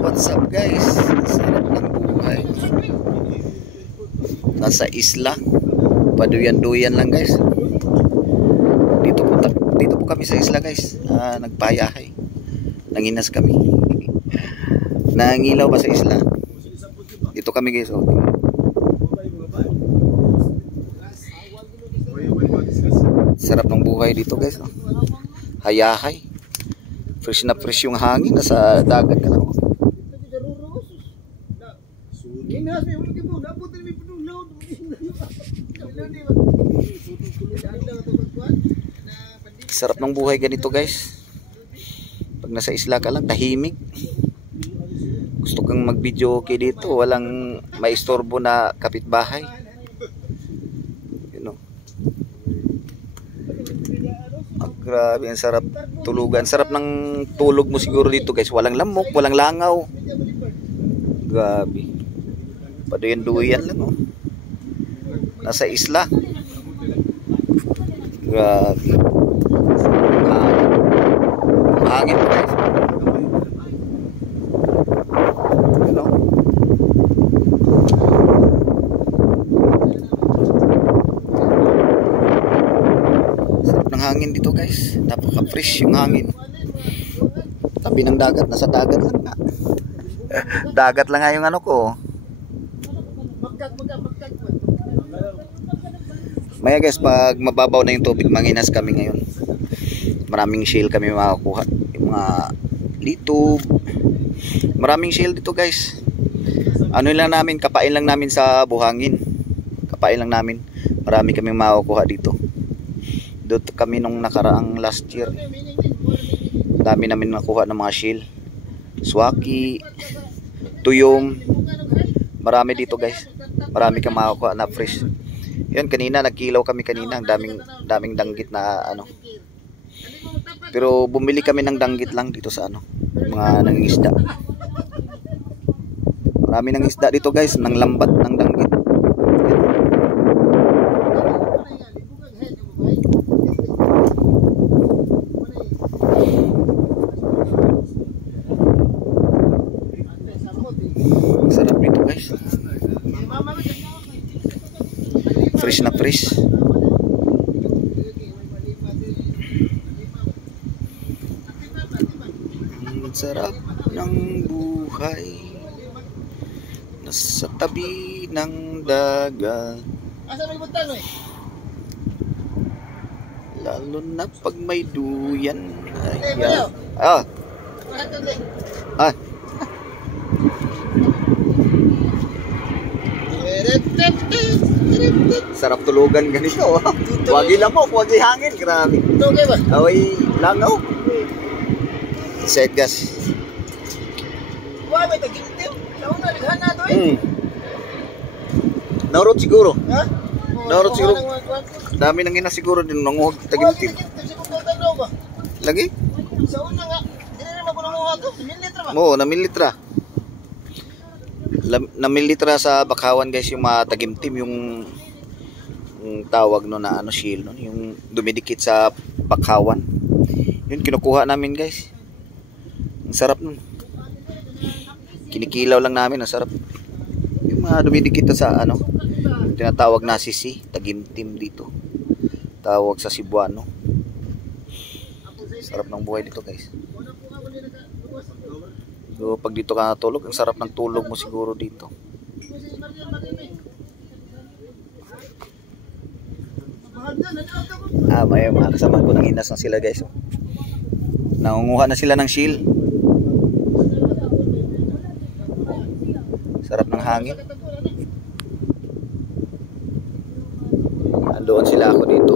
What's up guys? Sarap ng buhay. Nasa isla. Paduyan-duyan lang guys. Dito po kami sa isla guys. Nagpayahay. Nanginas kami. Nangilaw pa sa isla. Dito kami guys. Oh. Sarap ng buhay dito guys. Oh. Hayahay. Fresh na fresh yung hangin. Nasa dagat ka lang. Oh. Sarap ng buhay ganito guys. Pag nasa isla ka lang, tahimik. Gusto kang mag-video okay dito, walang maistorbo na kapitbahay. You know. Grabe, ang sarap tulugan. Sarap ng tulog mo siguro dito guys. Walang lamok, walang langaw. Grabe. Paduyan-duyan lang oh. Nasa isla. Grabe. Hangin guys. Hello. Sarap ng hangin dito guys. Napaka-fresh yung hangin. Tabi ng dagat. Nasa dagat lang nga. Dagat lang nga yung ano ko. Maya guys, pag mababaw na yung tubig, manginas kami ngayon. Maraming shell kami makakuha. Yung mga litob. Maraming shell dito guys. Ano lang namin, kapain lang namin sa buhangin. Kapain lang namin. Marami kami makakuha dito. Dito kami nung nakaraang last year. Dami namin nakuha ng mga shell. Swaki, tuyom. Marami dito guys. Marami kang makakuha na fresh. Yan, kanina nagkilaw kami kanina. Ang daming danggit na ano. Pero bumili kami ng danggit lang dito sa ano, mga nangingisda. Marami ng isda dito guys, ng lambat ng danggit. Sarap dito guys. Fresh na fresh. Sarap ng buhay nasa tabi ng dagat. Lalo na pag may duyan. Ayan. Sarap tulugan ganito. Wagi lamok, wagi hangin. Grabe. Away langaw. Set gas. Wah, may tagimtim. Nauna lighan na to eh. Naurot siguro. Ha? Naurot siguro. Dami nang ina siguro din nanguhag tagimtim. Lagi? Sa una nga, dili naman ko nanguha to. Mililitra ba? Oo, na mililitra. Na mililitra sa bakawan guys yung mga tagimtim, yung tawag no na ano shield no, yung dumidikit sa bakawan. Yun kinukuha namin guys. Ang sarap nun. Kinikilaw lang namin, ang sarap. Yung mga dumidikit sa ano, tinatawag na sisi, tagimtim dito. Tawag sa Cebuano. Sarap ng buhay dito guys. So, pag dito ka natulog, ang sarap ng tulog mo siguro dito. May mga kasama ko nang inas na sila guys. Nangunguha na sila ng shield. Sarap ng hangin. Andoon sila, ako dito.